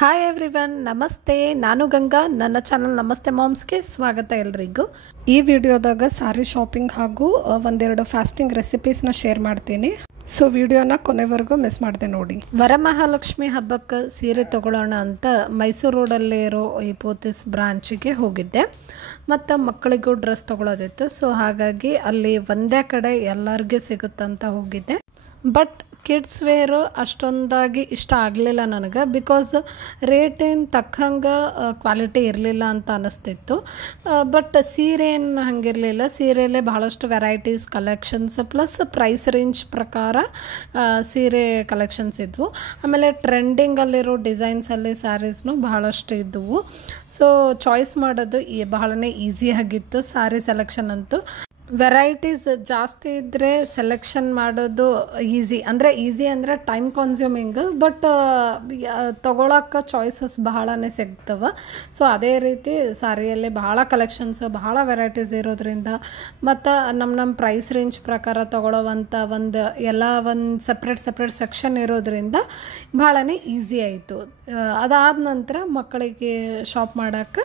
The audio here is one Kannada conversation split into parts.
ಹಾಯ್ ಎವ್ರಿವನ್, ನಮಸ್ತೆ. ನಾನು ಗಂಗಾ. ನನ್ನ ಚಾನಲ್ ನಮಸ್ತೆ ಮಾಮ್ಸ್ಗೆ ಸ್ವಾಗತ ಎಲ್ರಿಗೂ. ಈ ವಿಡಿಯೋದಾಗ ಸಾರಿ ಶಾಪಿಂಗ್ ಹಾಗೂ ಒಂದೆರಡು ಫಾಸ್ಟಿಂಗ್ ರೆಸಿಪೀಸ್ನ ಶೇರ್ ಮಾಡ್ತೀನಿ. ಸೊ ವಿಡಿಯೋನ ಕೊನೆವರೆಗೂ ಮಿಸ್ ಮಾಡಿದೆ ನೋಡಿ. ವರಮಹಾಲಕ್ಷ್ಮಿ ಹಬ್ಬಕ್ಕೆ ಸೀರೆ ತಗೊಳ್ಳೋಣ ಅಂತ ಮೈಸೂರು ರೋಡಲ್ಲೇ ಇರೋ ಈ ಪೋತಿಸ್ ಬ್ರಾಂಚಿಗೆ ಹೋಗಿದ್ದೆ. ಮತ್ತು ಮಕ್ಕಳಿಗೂ ಡ್ರೆಸ್ ತಗೊಳ್ಳೋದಿತ್ತು. ಸೊ ಹಾಗಾಗಿ ಅಲ್ಲಿ ಒಂದೇ ಕಡೆ ಎಲ್ಲರಿಗೂ ಸಿಗುತ್ತಂತ ಹೋಗಿದ್ದೆ. ಬಟ್ ಕಿಡ್ಸ್ ವೇರು ಅಷ್ಟೊಂದಾಗಿ ಇಷ್ಟ ಆಗಲಿಲ್ಲ ನನಗೆ. ಬಿಕಾಸ್ ರೇಟಿನ ತಕ್ಕಂಗೆ ಕ್ವಾಲಿಟಿ ಇರಲಿಲ್ಲ ಅಂತ ಅನ್ನಿಸ್ತಿತ್ತು. ಬಟ್ ಸೀರೆ ಏನು ಹಾಗಿರಲಿಲ್ಲ. ಸೀರೆಯಲ್ಲೇ ಬಹಳಷ್ಟು varieties collections plus price range ಪ್ರಕಾರ ಸೀರೆ ಕಲೆಕ್ಷನ್ಸ್ ಇದ್ವು. ಆಮೇಲೆ ಟ್ರೆಂಡಿಂಗಲ್ಲಿರೋ ಡಿಸೈನ್ಸಲ್ಲಿ ಸ್ಯಾರೀಸ್ನು ಬಹಳಷ್ಟು ಇದ್ದವು. ಸೊ ಚಾಯ್ಸ್ ಮಾಡೋದು ಬಹಳನೇ ಈಸಿ ಆಗಿತ್ತು. ಸ್ಯಾರಿ ಸೆಲೆಕ್ಷನ್ ಅಂತೂ ವೆರೈಟೀಸ್ ಜಾಸ್ತಿ ಇದ್ದರೆ ಸೆಲೆಕ್ಷನ್ ಮಾಡೋದು ಈಸಿ ಅಂದರೆ ಟೈಮ್ ಕನ್ಸ್ಯೂಮಿಂಗ್. ಬಟ್ ತೊಗೊಳಕ್ಕೆ ಚಾಯ್ಸಸ್ ಬಹಳನೇ ಸಿಗ್ತವೆ. ಸೊ ಅದೇ ರೀತಿ ಸಾರಿಯಲ್ಲಿ ಬಹಳ ಕಲೆಕ್ಷನ್ಸ್ ಬಹಳ ವೆರೈಟೀಸ್ ಇರೋದ್ರಿಂದ ಮತ್ತು ನಮ್ಮ ಪ್ರೈಸ್ ರೇಂಜ್ ಪ್ರಕಾರ ತೊಗೊಳ್ಳೋವಂಥ ಒಂದು ಸಪ್ರೇಟ್ ಸೆಕ್ಷನ್ ಇರೋದ್ರಿಂದ ಬಹಳನೇ ಈಸಿ ಆಯಿತು. ಅದಾದ ನಂತರ ಮಕ್ಕಳಿಗೆ ಶಾಪ್ ಮಾಡೋಕ್ಕೆ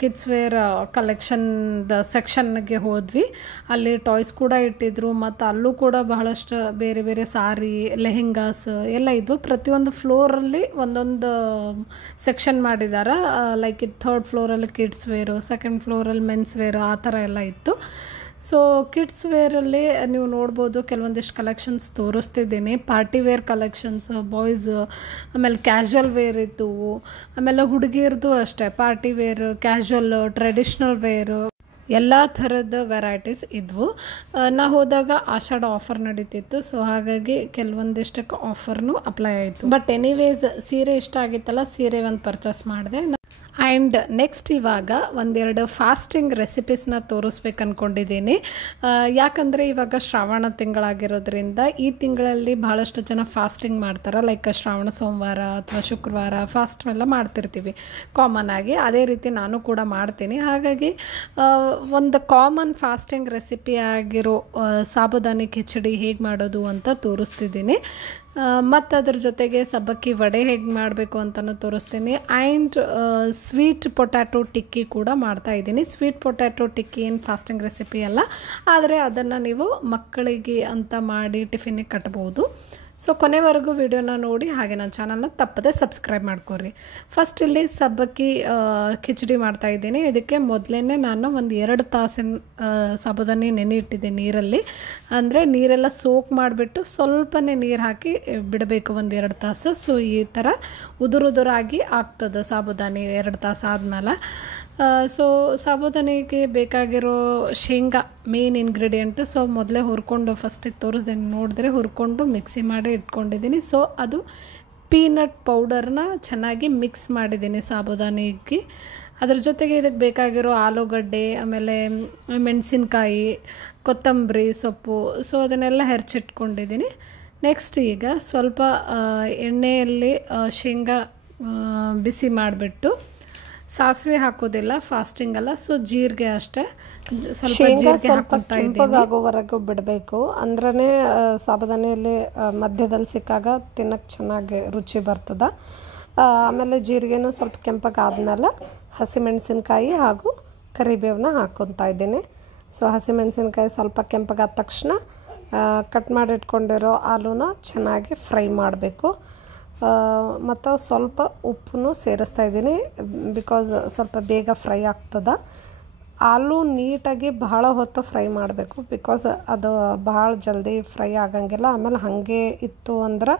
ಕಿಡ್ಸ್ ವೇರ್ ಕಲೆಕ್ಷನ್ದ ಸೆಕ್ಷನ್ಗೆ ಹೋದ್ವಿ. ಅಲ್ಲಿ ಟಾಯ್ಸ್ ಕೂಡ ಇಟ್ಟಿದ್ರು. ಮತ್ತು ಅಲ್ಲೂ ಕೂಡ ಬಹಳಷ್ಟು ಬೇರೆ ಬೇರೆ ಸಾರಿ ಲೆಹೆಂಗಾಸ್ ಎಲ್ಲ ಇದ್ವು. ಪ್ರತಿಯೊಂದು ಫ್ಲೋರಲ್ಲಿ ಒಂದೊಂದು ಸೆಕ್ಷನ್ ಮಾಡಿದ್ದಾರೆ. ಲೈಕ್ ಇದು 3rd ಫ್ಲೋರಲ್ಲಿ ಕಿಡ್ಸ್ ವೇರು, 2nd ಫ್ಲೋರಲ್ಲಿ ಮೆನ್ಸ್ ವೇರು, ಆ ಥರ ಎಲ್ಲ ಇತ್ತು. ಸೊ ಕಿಡ್ಸ್ ವೇರಲ್ಲಿ ನೀವು ನೋಡ್ಬೋದು ಕೆಲವೊಂದಿಷ್ಟು ಕಲೆಕ್ಷನ್ಸ್ ತೋರಿಸ್ತಿದ್ದೀನಿ. ಪಾರ್ಟಿ ವೇರ್ ಕಲೆಕ್ಷನ್ಸ್, ಬಾಯ್ಸ್, ಆಮೇಲೆ ಕ್ಯಾಶುವಲ್ ವೇರ್ ಇತ್ತು. ಆಮೇಲೆ ಹುಡುಗಿಯರ್ದು ಅಷ್ಟೇ party wear, casual, traditional wear ಎಲ್ಲ ಥರದ ವೆರೈಟೀಸ್ ಇದ್ವು. ನಾ ಹೋದಾಗ ಆಷಾಢ ಆಫರ್ ನಡೀತಿತ್ತು. ಸೊ ಹಾಗಾಗಿ ಕೆಲವೊಂದಿಷ್ಟಕ್ಕೆ ಆಫರ್ನು ಅಪ್ಲೈ ಆಯಿತು. ಬಟ್ ಎನಿವೇಸ್ ಸೀರೆ ಇಷ್ಟ ಆಗಿತ್ತಲ್ಲ, ಸೀರೆ ಒಂದು ಪರ್ಚೇಸ್ ಮಾಡಿದೆ. ಆ್ಯಂಡ್ ನೆಕ್ಸ್ಟ್ ಇವಾಗ ಒಂದೆರಡು ಫಾಸ್ಟಿಂಗ್ ರೆಸಿಪೀಸ್ನ ತೋರಿಸ್ಬೇಕು ಅಂದ್ಕೊಂಡಿದ್ದೀನಿ. ಯಾಕಂದರೆ ಇವಾಗ ಶ್ರಾವಣ ತಿಂಗಳಾಗಿರೋದ್ರಿಂದ ಈ ತಿಂಗಳಲ್ಲಿ ಭಾಳಷ್ಟು ಜನ ಫಾಸ್ಟಿಂಗ್ ಮಾಡ್ತಾರೆ. ಲೈಕ್ ಶ್ರಾವಣ ಸೋಮವಾರ ಅಥವಾ ಶುಕ್ರವಾರ ಫಾಸ್ಟ್ ಎಲ್ಲ ಮಾಡ್ತಿರ್ತೀವಿ ಕಾಮನ್ ಆಗಿ. ಅದೇ ರೀತಿ ನಾನು ಕೂಡ ಮಾಡ್ತೀನಿ. ಹಾಗಾಗಿ ಒಂದು ಕಾಮನ್ ಫಾಸ್ಟಿಂಗ್ ರೆಸಿಪಿ ಆಗಿರೋ ಸಾಬುದಾನಿ ಖಿಚಡಿ ಹೇಗೆ ಮಾಡೋದು ಅಂತ ತೋರಿಸ್ತಿದ್ದೀನಿ. ಮತ್ತು ಅದ್ರ ಜೊತೆಗೆ ಸಬ್ಬಕ್ಕಿ ವಡೆ ಹೇಗೆ ಮಾಡಬೇಕು ಅಂತಲೂ ತೋರಿಸ್ತೀನಿ. ಆ್ಯಂಡ್ ಸ್ವೀಟ್ ಪೊಟ್ಯಾಟೊ ಟಿಕ್ಕಿ ಕೂಡ ಮಾಡ್ತಾಯಿದ್ದೀನಿ. ಸ್ವೀಟ್ ಪೊಟ್ಯಾಟೊ ಟಿಕ್ಕಿ ಏನು ಫಾಸ್ಟಿಂಗ್ ರೆಸಿಪಿ ಅಲ್ಲ, ಆದರೆ ಅದನ್ನು ನೀವು ಮಕ್ಕಳಿಗೆ ಅಂತ ಮಾಡಿ ಟಿಫಿನಿಗೆ ಕಟ್ಬೋದು. ಸೊ ಕೊನೆವರೆಗೂ ವಿಡಿಯೋನ ನೋಡಿ, ಹಾಗೆ ನನ್ನ ಚಾನಲ್ನ ತಪ್ಪದೆ ಸಬ್ಸ್ಕ್ರೈಬ್ ಮಾಡ್ಕೊರಿ. ಫಸ್ಟ್ ಇಲ್ಲಿ ಸಬ್ಬಕ್ಕಿ ಖಿಚಡಿ ಮಾಡ್ತಾಯಿದ್ದೀನಿ. ಇದಕ್ಕೆ ಮೊದಲೇ ನಾನು ಒಂದು 2 ತಾಸಿನ ಸಾಬುದಾನಿ ನೆನೆ ಇಟ್ಟಿದ್ದೆ ನೀರಲ್ಲಿ. ಅಂದರೆ ನೀರೆಲ್ಲ ಸೋಕ್ ಮಾಡಿಬಿಟ್ಟು ಸ್ವಲ್ಪನೇ ನೀರು ಹಾಕಿ ಬಿಡಬೇಕು 1-2 ತಾಸು. ಸೊ ಈ ಥರ ಉದುರಾಗಿ ಆಗ್ತದೆ ಸಾಬುದಾನಿ 2 ತಾಸು ಆದಮೇಲೆ. ಸೊ ಸಾಬುದಾನಿಗೆ ಬೇಕಾಗಿರೋ ಶೇಂಗಾ ಮೇನ್ ಇಂಗ್ರೀಡಿಯೆಂಟು. ಸೊ ಮೊದಲೇ ಹುರ್ಕೊಂಡು ಫಸ್ಟಿಗೆ ತೋರಿಸ್ದೆ ನೋಡಿದ್ರೆ ಹುರ್ಕೊಂಡು ಮಿಕ್ಸಿ ಮಾಡಿ ಇಟ್ಕೊಂಡಿದ್ದೀನಿ. ಸೊ ಅದು ಪೀನಟ್ ಪೌಡರ್ನ ಚೆನ್ನಾಗಿ ಮಿಕ್ಸ್ ಮಾಡಿದ್ದೀನಿ ಸಾಬುದಾನಿಗೆ. ಅದ್ರ ಜೊತೆಗೆ ಇದಕ್ಕೆ ಬೇಕಾಗಿರೋ ಆಲೂಗಡ್ಡೆ, ಆಮೇಲೆ ಮೆಣಸಿನ್ಕಾಯಿ, ಕೊತ್ತಂಬರಿ ಸೊಪ್ಪು, ಸೊ ಅದನ್ನೆಲ್ಲ ಹೆರ್ಚಿಟ್ಕೊಂಡಿದ್ದೀನಿ. ನೆಕ್ಸ್ಟ್ ಈಗ ಸ್ವಲ್ಪ ಎಣ್ಣೆಯಲ್ಲಿ ಶೇಂಗಾ ಬಿಸಿ ಮಾಡಿಬಿಟ್ಟು, ಸಾಸಿವೆ ಹಾಕೋದಿಲ್ಲ ಫಾಸ್ಟಿಂಗ್ ಅಲ್ಲ, ಸೊ ಜೀರಿಗೆ ಅಷ್ಟೇ, ಸ್ವಲ್ಪ ಜೀರಿಗೆ ಹಾಕ್ತಾ ಇದ್ದೀನಿ. ಆಗೋವರೆಗೂ ಬಿಡಬೇಕು. ಅಂದ್ರೆ ಸಾಬುದಾನಿಯಲ್ಲಿ ಮಧ್ಯದಲ್ಲಿ ಸಿಕ್ಕಾಗ ತಿನ್ನಕ್ಕೆ ಚೆನ್ನಾಗಿ ರುಚಿ ಬರ್ತದೆ. ಆಮೇಲೆ ಜೀರಿಗೆನೂ ಸ್ವಲ್ಪ ಕೆಂಪಗಾದ್ಮೇಲೆ ಹಸಿಮೆಣಸಿನ್ಕಾಯಿ ಹಾಗೂ ಕರಿಬೇವನ್ನ ಹಾಕ್ಕೊತಾ ಇದ್ದೀನಿ. ಸೊ ಹಸಿಮೆಣಸಿನ್ಕಾಯಿ ಸ್ವಲ್ಪ ಕೆಂಪಗಾದ ತಕ್ಷಣ ಕಟ್ ಮಾಡಿ ಇಟ್ಕೊಂಡಿರೋ ಆಲೂನ ಚೆನ್ನಾಗಿ ಫ್ರೈ ಮಾಡಬೇಕು. ಮತ್ತು ಸ್ವಲ್ಪ ಉಪ್ಪನ್ನು ಸೇರಿಸ್ತಾ ಇದ್ದೀನಿ. ಬಿಕಾಸ್ ಸ್ವಲ್ಪ ಬೇಗ ಫ್ರೈ ಆಗ್ತದೆ. ಆಲೂ ನೀಟಾಗಿ ಬಹಳ ಹೊತ್ತು ಫ್ರೈ ಮಾಡಬೇಕು. ಬಿಕಾಸ್ ಅದು ಭಾಳ ಜಲ್ದಿ ಫ್ರೈ ಆಗಂಗಿಲ್ಲ. ಆಮೇಲೆ ಹಾಗೆ ಇತ್ತು ಅಂದ್ರೆ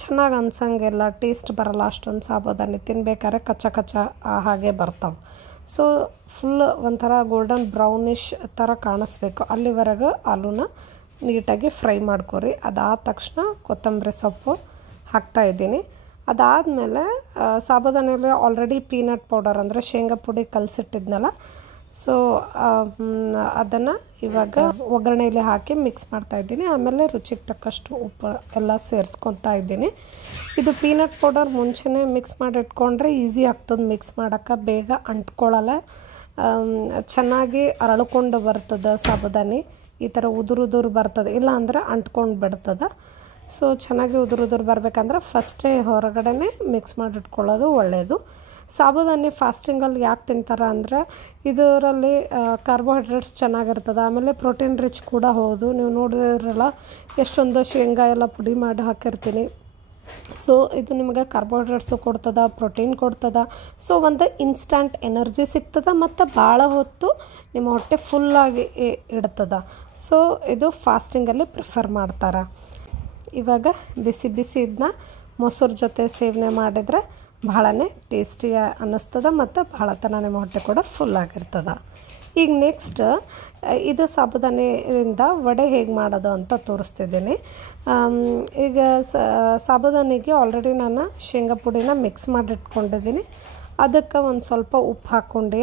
ಚೆನ್ನಾಗಿ ಅನ್ಸಂಗಿಲ್ಲ, ಟೇಸ್ಟ್ ಬರಲ್ಲ ಅಷ್ಟೊಂದು. ಸಾಬುದಾನಿ ತಿನ್ಬೇಕಾದ್ರೆ ಕಚ್ಚ ಹಾಗೆ ಬರ್ತಾವೆ. ಸೊ ಫುಲ್ ಒಂಥರ ಗೋಲ್ಡನ್ ಬ್ರೌನಿಷ್ ಥರ ಕಾಣಿಸ್ಬೇಕು. ಅಲ್ಲಿವರೆಗೆ ಆಲೂನ ನೀಟಾಗಿ ಫ್ರೈ ಮಾಡ್ಕೊರಿ. ಅದಾದ ತಕ್ಷಣ ಕೊತ್ತಂಬರಿ ಸೊಪ್ಪು ಹಾಕ್ತಾಯಿದ್ದೀನಿ. ಅದಾದಮೇಲೆ ಸಾಬುದಾನಿಯಲ್ಲಿ ಆಲ್ರೆಡಿ ಪೀನಟ್ ಪೌಡರ್ ಅಂದರೆ ಶೇಂಗಾ ಪುಡಿ ಕಲಸಿಟ್ಟಿದ್ನಲ್ಲ, ಸೊ ಅದನ್ನು ಇವಾಗ ಒಗ್ಗರಣೆಯಲ್ಲಿ ಹಾಕಿ ಮಿಕ್ಸ್ ಮಾಡ್ತಾಯಿದ್ದೀನಿ. ಆಮೇಲೆ ರುಚಿಗೆ ತಕ್ಕಷ್ಟು ಉಪ್ಪು ಎಲ್ಲ ಸೇರಿಸ್ಕೊತಾ ಇದ್ದೀನಿ. ಇದು ಪೀನಟ್ ಪೌಡರ್ ಮುಂಚೆನೇ ಮಿಕ್ಸ್ ಮಾಡಿ ಇಟ್ಕೊಂಡ್ರೆ ಈಸಿ ಆಗ್ತದೆ ಮಿಕ್ಸ್ ಮಾಡೋಕ್ಕೆ, ಬೇಗ ಅಂಟ್ಕೊಳ್ಳಲ್ಲ, ಚೆನ್ನಾಗಿ ಅರಳ್ಕೊಂಡು ಬರ್ತದೆ ಸಾಬುದಾನಿ. ಈ ಥರ ಉದುರು ಬರ್ತದೆ, ಇಲ್ಲ ಅಂದರೆ ಅಂಟ್ಕೊಂಡು ಬಿಡ್ತದೆ. ಸೊ ಚೆನ್ನಾಗಿ ಉದುರು ಬರಬೇಕಂದ್ರೆ ಫಸ್ಟೇ ಹೊರಗಡೆ ಮಿಕ್ಸ್ ಮಾಡಿಟ್ಕೊಳ್ಳೋದು ಒಳ್ಳೆಯದು. ಸಾಬುದಾನಿ ಫಾಸ್ಟಿಂಗಲ್ಲಿ ಯಾಕೆ ತಿಂತಾರೆ ಅಂದರೆ ಇದರಲ್ಲಿ ಕಾರ್ಬೋಹೈಡ್ರೇಟ್ಸ್ ಚೆನ್ನಾಗಿರ್ತದೆ, ಆಮೇಲೆ ಪ್ರೋಟೀನ್ ರಿಚ್ ಕೂಡ ಹೌದು. ನೀವು ನೋಡಿದ್ರಲ್ಲ ಎಷ್ಟೊಂದು ಶೇಂಗಾ ಎಲ್ಲ ಪುಡಿ ಮಾಡಿ ಹಾಕಿರ್ತೀನಿ. ಸೊ ಇದು ನಿಮಗೆ ಕಾರ್ಬೋಹೈಡ್ರೇಟ್ಸು ಕೊಡ್ತದೆ, ಪ್ರೋಟೀನ್ ಕೊಡ್ತದೆ. ಸೊ ಒಂದು ಇನ್ಸ್ಟಂಟ್ ಎನರ್ಜಿ ಸಿಗ್ತದೆ ಮತ್ತು ಭಾಳ ಹೊತ್ತು ನಿಮ್ಮ ಹೊಟ್ಟೆ ಫುಲ್ಲಾಗಿ ಇಡ್ತದೆ. ಸೊ ಇದು ಫಾಸ್ಟಿಂಗಲ್ಲಿ ಪ್ರಿಫರ್ ಮಾಡ್ತಾರೆ. ಇವಾಗ ಬಿಸಿ ಇದನ್ನ ಮೊಸರು ಜೊತೆ ಸೇವನೆ ಮಾಡಿದರೆ ಭಾಳನೇ ಟೇಸ್ಟಿ ಅನ್ನಿಸ್ತದೆ ಮತ್ತು ಭಾಳ ತನ ನಿಮ್ಮ ಹೊಟ್ಟೆ ಕೂಡ ಫುಲ್ಲಾಗಿರ್ತದೆ. ಈಗ ನೆಕ್ಸ್ಟ್ ಇದು ಸಾಬುದಾನಿಯಿಂದ ವಡೆ ಹೇಗೆ ಮಾಡೋದು ಅಂತ ತೋರಿಸ್ತಿದ್ದೀನಿ. ಈಗ ಸಾಬುದಾನಿಗೆ ಆಲ್ರೆಡಿ ನಾನು ಶೇಂಗಾ ಪುಡಿನ ಮಿಕ್ಸ್ ಮಾಡಿಟ್ಕೊಂಡಿದ್ದೀನಿ. ಅದಕ್ಕೆ ಒಂದು ಸ್ವಲ್ಪ ಉಪ್ಪು ಹಾಕ್ಕೊಂಡೆ.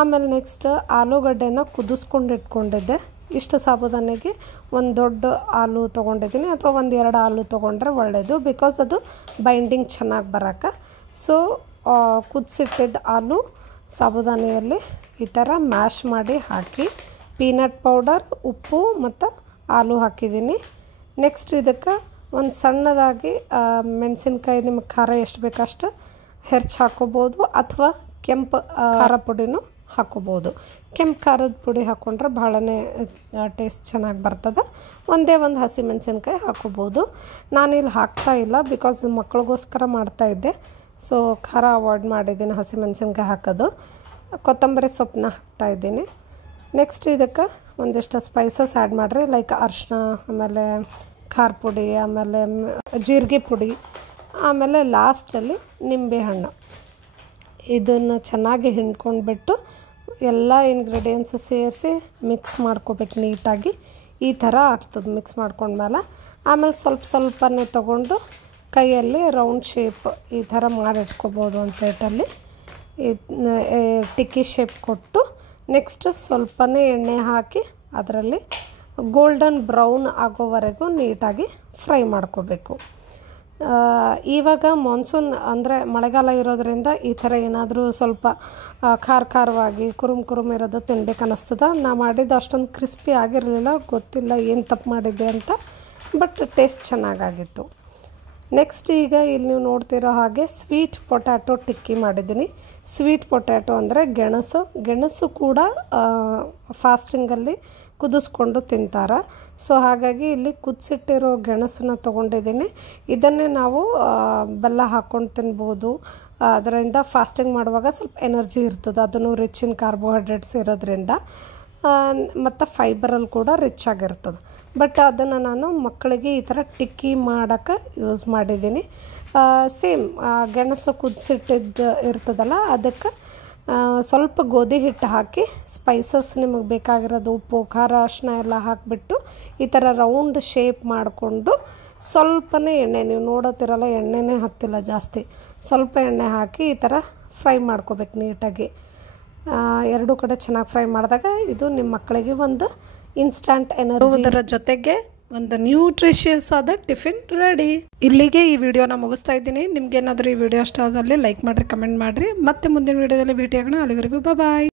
ಆಮೇಲೆ ನೆಕ್ಸ್ಟ್ ಆಲೂಗಡ್ಡೆನ ಕುದಿಸ್ಕೊಂಡು ಇಟ್ಕೊಂಡಿದ್ದೆ. ಇಷ್ಟು ಸಾಬುದಾನಿಗೆ ಒಂದು ದೊಡ್ಡ ಆಲೂ ತೊಗೊಂಡಿದ್ದೀನಿ, ಅಥವಾ ಒಂದು 2 ಆಲೂ ತೊಗೊಂಡ್ರೆ ಒಳ್ಳೆಯದು, ಬಿಕಾಸ್ ಅದು ಬೈಂಡಿಂಗ್ ಚೆನ್ನಾಗಿ ಬರೋಕ್ಕೆ. ಸೊ ಕುದಿಸಿಟ್ಟಿದ್ದ ಆಲೂ ಸಾಬುದಾನಿಯಲ್ಲಿ ಈ ಥರ ಮ್ಯಾಶ್ ಮಾಡಿ ಹಾಕಿ ಪೀನಟ್ ಪೌಡರ್, ಉಪ್ಪು ಮತ್ತು ಆಲೂ ಹಾಕಿದ್ದೀನಿ. ನೆಕ್ಸ್ಟ್ ಇದಕ್ಕೆ ಒಂದು ಸಣ್ಣದಾಗಿ ಮೆಣಸಿನ್ಕಾಯಿ ನಿಮಗೆ ಖಾರ ಎಷ್ಟು ಬೇಕಷ್ಟು ಹೆಚ್ಚು ಹಾಕ್ಕೋಬೋದು, ಅಥವಾ ಕೆಂಪು ಖಾರ ಪುಡಿನೂ ಹಾಕ್ಕೋಬೋದು. ಕೆಂಪು ಖಾರದ ಪುಡಿ ಹಾಕ್ಕೊಂಡ್ರೆ ಭಾಳನೇ ಟೇಸ್ಟ್ ಚೆನ್ನಾಗಿ ಬರ್ತದೆ. ಒಂದೇ ಒಂದು ಹಸಿ ಮೆಣಸಿನ್ಕಾಯಿ ಹಾಕ್ಕೋಬೋದು. ನಾನಿಲ್ಲಿ ಹಾಕ್ತಾಯಿಲ್ಲ, ಬಿಕಾಸ್ ಮಕ್ಳಿಗೋಸ್ಕರ ಮಾಡ್ತಾಯಿದ್ದೆ. ಸೊ ಖಾರ ಅವಾಯ್ಡ್ ಮಾಡಿದ್ದೀನಿ ಹಸಿ ಮೆಣಸಿನ್ಕಾಯಿ ಹಾಕೋದು. ಕೊತ್ತಂಬರಿ ಸೊಪ್ಪನ್ನ ಹಾಕ್ತಾಯಿದ್ದೀನಿ. ನೆಕ್ಸ್ಟ್ ಇದಕ್ಕೆ ಒಂದಿಷ್ಟು ಸ್ಪೈಸಸ್ ಆ್ಯಡ್ ಮಾಡಿರಿ, ಲೈಕ್ ಅರಿಶಿನ, ಆಮೇಲೆ ಖಾರ ಪುಡಿ, ಆಮೇಲೆ ಜೀರಿಗೆ ಪುಡಿ, ಆಮೇಲೆ ಲಾಸ್ಟಲ್ಲಿ ನಿಂಬೆಹಣ್ಣು. ಇದನ್ನು ಚೆನ್ನಾಗಿ ಹಿಂಡ್ಕೊಂಡ್ಬಿಟ್ಟು ಎಲ್ಲ ಇಂಗ್ರೀಡಿಯೆಂಟ್ಸ್ ಸೇರಿಸಿ ಮಿಕ್ಸ್ ಮಾಡ್ಕೋಬೇಕು ನೀಟಾಗಿ. ಈ ಥರ ಆಗ್ತದೆ ಮಿಕ್ಸ್ ಮಾಡ್ಕೊಂಡ್ಮೇಲೆ. ಆಮೇಲೆ ಸ್ವಲ್ಪನೇ ತೊಗೊಂಡು ಕೈಯಲ್ಲಿ ರೌಂಡ್ ಶೇಪ್ ಈ ಥರ ಮಾಡಿಟ್ಕೋಬೋದು ಒಂದು ಪ್ಲೇಟಲ್ಲಿ. ಟಿಕ್ಕಿ ಶೇಪ್ ಕೊಟ್ಟು ನೆಕ್ಸ್ಟ್ ಸ್ವಲ್ಪನೇ ಎಣ್ಣೆ ಹಾಕಿ ಅದರಲ್ಲಿ ಗೋಲ್ಡನ್ ಬ್ರೌನ್ ಆಗೋವರೆಗೂ ನೀಟಾಗಿ ಫ್ರೈ ಮಾಡ್ಕೋಬೇಕು. ಇವಾಗ ಮಾನ್ಸೂನ್ ಅಂದರೆ ಮಳೆಗಾಲ ಇರೋದರಿಂದ ಈ ಥರ ಏನಾದರೂ ಸ್ವಲ್ಪ ಖಾರವಾಗಿ ಕುರುಮ್ ಇರೋದು ತಿನ್ಬೇಕು ಅನ್ನಿಸ್ತದೆ. ನಾ ಮಾಡಿದ್ದು ಅಷ್ಟೊಂದು ಕ್ರಿಸ್ಪಿ ಆಗಿರಲಿಲ್ಲ, ಗೊತ್ತಿಲ್ಲ ಏನು ತಪ್ಪು ಮಾಡಿದ್ದೆ ಅಂತ, ಬಟ್ ಟೇಸ್ಟ್ ಚೆನ್ನಾಗಾಗಿತ್ತು. ನೆಕ್ಸ್ಟ್ ಈಗ ಇಲ್ಲಿ ನೀವು ನೋಡ್ತಿರೋ ಹಾಗೆ ಸ್ವೀಟ್ ಪೊಟ್ಯಾಟೊ ಟಿಕ್ಕಿ ಮಾಡಿದ್ದೀನಿ. ಸ್ವೀಟ್ ಪೊಟ್ಯಾಟೊ ಅಂದರೆ ಗೆಣಸು ಕೂಡ ಫಾಸ್ಟಿಂಗಲ್ಲಿ ಕುದಿಸ್ಕೊಂಡು ತಿಂತಾರೆ. ಸೊ ಹಾಗಾಗಿ ಇಲ್ಲಿ ಕುದಿಸಿಟ್ಟಿರೋ ಗೆಣಸನ್ನ ತೊಗೊಂಡಿದ್ದೀನಿ. ಇದನ್ನೇ ನಾವು ಬೆಲ್ಲ ಹಾಕ್ಕೊಂಡು ತಿನ್ಬೋದು. ಅದರಿಂದ ಫಾಸ್ಟಿಂಗ್ ಮಾಡುವಾಗ ಸ್ವಲ್ಪ ಎನರ್ಜಿ ಇರ್ತದೆ, ಅದನ್ನು ರಿಚ್ ಇನ್ ಕಾರ್ಬೋಹೈಡ್ರೇಟ್ಸ್ ಇರೋದ್ರಿಂದ, ಮತ್ತು ಫೈಬರಲ್ಲಿ ಕೂಡ ರಿಚ್ ಆಗಿರ್ತದೆ. ಬಟ್ ಅದನ್ನು ನಾನು ಮಕ್ಕಳಿಗೆ ಈ ಥರ ಟಿಕ್ಕಿ ಮಾಡೋಕ್ಕೆ ಯೂಸ್ ಮಾಡಿದ್ದೀನಿ. ಸೇಮ್ ಗೆಣಸು ಕುದಿಸಿಟ್ಟಿದ್ದು ಇರ್ತದಲ್ಲ, ಅದಕ್ಕೆ ಸ್ವಲ್ಪ ಗೋಧಿ ಹಿಟ್ಟು ಹಾಕಿ ಸ್ಪೈಸಸ್ ನಿಮಗೆ ಬೇಕಾಗಿರೋದು ಉಪ್ಪು, ಖಾರ, ಅರಿಶಿನ ಎಲ್ಲ ಹಾಕಿಬಿಟ್ಟು ಈ ಥರ ರೌಂಡ್ ಶೇಪ್ ಮಾಡಿಕೊಂಡು ಸ್ವಲ್ಪನೇ ಎಣ್ಣೆ, ನೀವು ನೋಡೋತಿರಲ್ಲ ಎಣ್ಣೆನೇ ಹತ್ತಿಲ್ಲ ಜಾಸ್ತಿ, ಸ್ವಲ್ಪ ಎಣ್ಣೆ ಹಾಕಿ ಈ ಥರ ಫ್ರೈ ಮಾಡ್ಕೋಬೇಕು ನೀಟಾಗಿ. ಎರಡೂ ಕಡೆ ಚೆನ್ನಾಗಿ ಫ್ರೈ ಮಾಡಿದಾಗ ಇದು ನಿಮ್ಮ ಮಕ್ಕಳಿಗೆ ಒಂದು ಇನ್ಸ್ಟಂಟ್ ಎನರ್ಜಿ, ಅದರ ಜೊತೆಗೆ ಒಂದು ನ್ಯೂಟ್ರಿಷಿಯಸ್ ಆದ ಟಿಫಿನ್ ರೆಡಿ. ಇಲ್ಲಿಗೆ ಈ ವಿಡಿಯೋನ ಮುಗಿಸ್ತಾ ಇದ್ದೀನಿ. ನಿಮ್ಗೇನಾದರೂ ಈ ವಿಡಿಯೋ ಇಷ್ಟ ಆದಲ್ಲಿ ಲೈಕ್ ಮಾಡಿರಿ, ಕಮೆಂಟ್ ಮಾಡಿರಿ. ಮತ್ತೆ ಮುಂದಿನ ವಿಡಿಯೋದಲ್ಲಿ ಭೇಟಿಯಾಗೋಣ. ಅಲ್ಲಿವರೆಗೂ ಬಾಯ್.